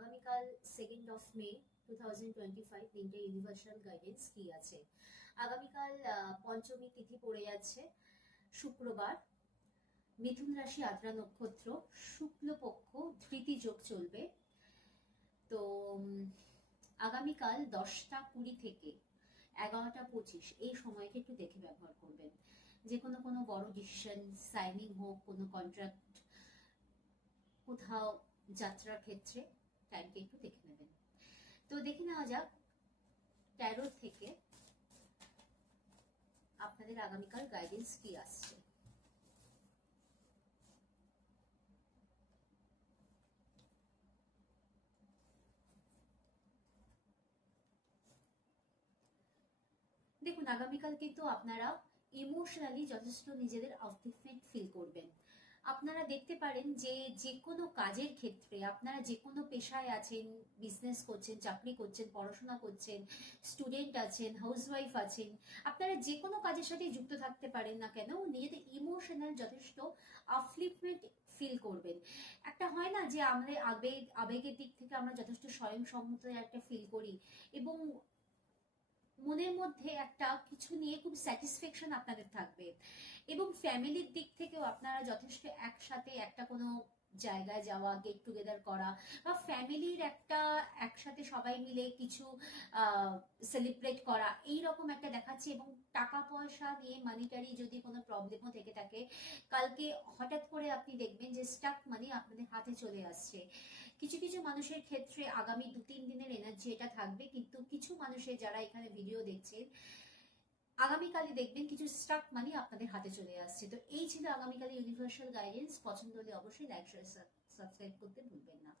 আগামীকাল second of May two thousand twenty five universal guidance কি আছে? আগামীকাল পঞ্চমী তিথি পড়ে যাচ্ছে, শুক্রবার, মিথুন রাশি আদ্রা নক্ষত্র, শুক্লপক্ষ, ধৃতি যোগ চলবে। তো আগামীকাল দশটা কুড়ি থেকে এগারোটা পঁচিশ, এই সময়কে একটু দেখে ব্যবহার করবেন। যে কোনো কোনো বড় ডিসিশন সাইনিং হোক, কোনো কন্ট্রাক্ট কোথাও যাত্রার ক্ষেত্রে টাইমকে একটু দেখে নেবেন। তো দেখে নেওয়া যাক ট্যারোর থেকে আপনাদের আগামীকাল গাইডেন্স কি আসছে। দেখুন আগামীকাল কিন্তু আপনারা ইমোশনালি যথেষ্ট নিজেদের আউটফিট ফিল করবেন। আপনারা দেখতে পারেন যে যে কোনো কাজের ক্ষেত্রে আপনারা যে কোনো পেশায় আছেন বিজনেস করছেন, চাকরি করছেন, পড়াশোনা করছেন স্টুডেন্ট আছেন হাউসওয়াইফ আছেন, আপনারা যে কোনো কাজের সাথে যুক্ত থাকতে পারেন না কেন, নিজেদের ইমোশনাল যথেষ্ট আফলিপমেন্ট ফিল করবেন। একটা হয় না যে আমরা আবেগ, আবেগের দিক থেকে আমরা যথেষ্ট স্বয়ংসম্মত একটা ফিল করি এবং মনের মধ্যে একটা কিছু নিয়ে খুব স্যাটিসফ্যাকশন আপনাদের থাকবে। এবং ফ্যামিলির দিক থেকেও আপনারা যথেষ্ট একসাথে একটা কোনো জায়গায় যাওয়া গেট টুগেদার করা বা ফ্যামিলির একটা একসাথে সবাই মিলে কিছু সেলিব্রেট করা এই রকম একটা দেখাচ্ছে এবং টাকা পয়সা নিয়ে মানিটারি যদি কোনো প্রবলেমও থেকে থাকে, কালকে হঠাৎ করে আপনি দেখবেন যে স্টাক মানি আপনাদের হাতে চলে আসছে। কিছু কিছু মানুষের ক্ষেত্রে আগামী দু তিন দিনের এনার্জি এটা থাকবে, কিন্তু কিছু মানুষের যারা এখানে ভিডিও দেখছেন, আগামীকালই দেখবেন কিছু স্টাক মানি আপনাদের হাতে চলে আসছে। তো এই ছিল আগামীকাল ইউনিভার্সাল গাইডেন্স পছন্দ হলে অবশ্যই লাইক শেয়ার সাবস্ক্রাইব করতে ভুলবেন না।